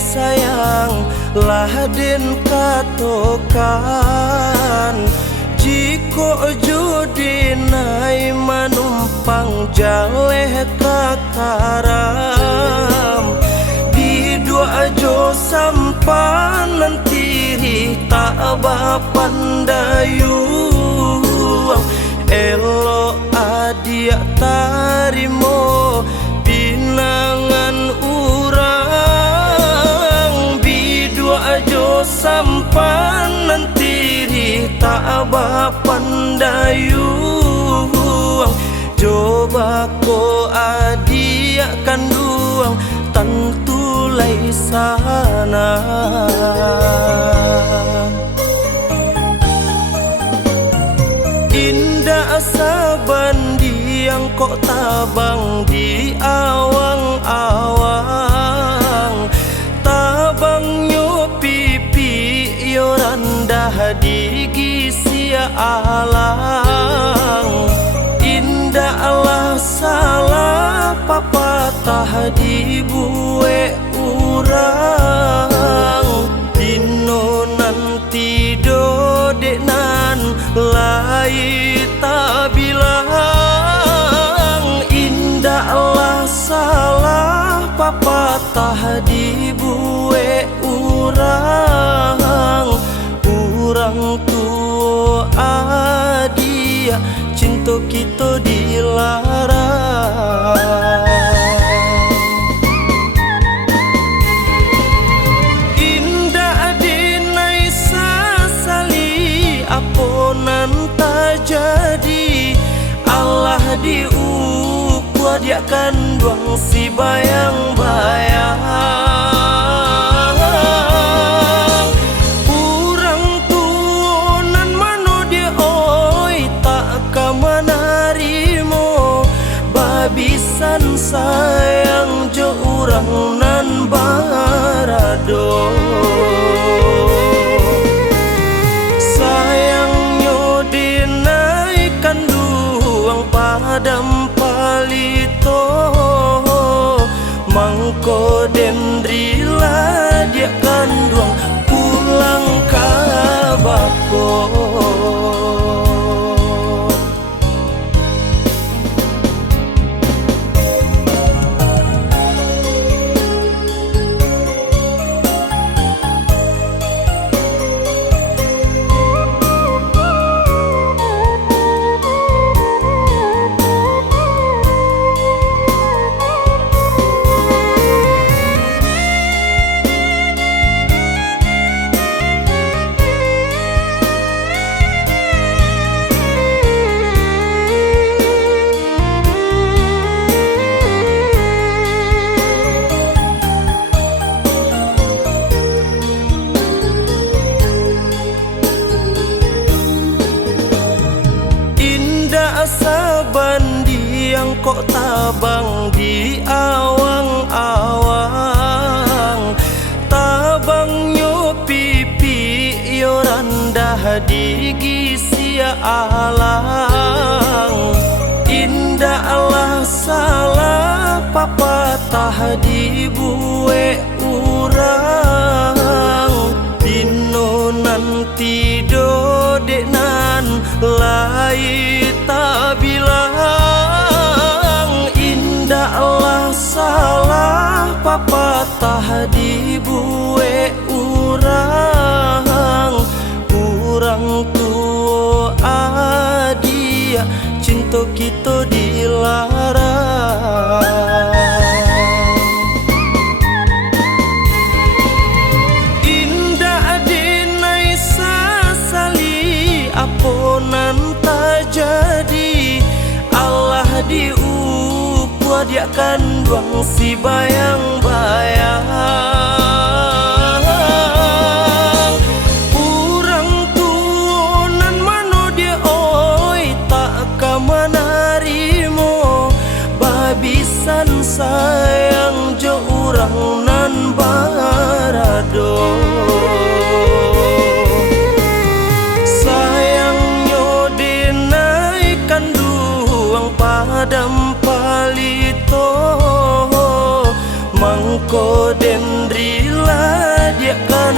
Sayang laden katokan jiko judi nai manumpang jaleh kakaram di dua jo sampan nanti tak pandayuang elo adia tarimo pinangan sampan nanti tak pandayuang coba ko adia kanduang tantulai sana indah sabandi yang kok tabang di awang-awang tabang yorandah di gisia alang indahlah salah papatah di bue urang dino nanti dodenan lai tak bilang indahlah salah papatah di bue urang orang tua adia cinta kita dilarang indah dinai sasali aponan tak jadi Allah diukwa dia kan duang si bayang-bayang bisan sayang jo urang nan barado sayangnya dinaikkan duang padam palito mangko dendrila dia kan duang pulang kabako sabandi yang kok tabang di awang-awang tabangnya pipi yorandah di gisia alang indahlah salah papatah di bue urang dino nanti dodenan lai tak bilang indahlah salah papatah di bue urang urang tua adia cinta kita dilarang dia kan duang si bayang-bayang. Urang tuonan mano dia oi tak kamanarimo, babisan sayang jo urang nan barado. Sayangnya dinaikkan duang padam palito, mangko dendrila dia kan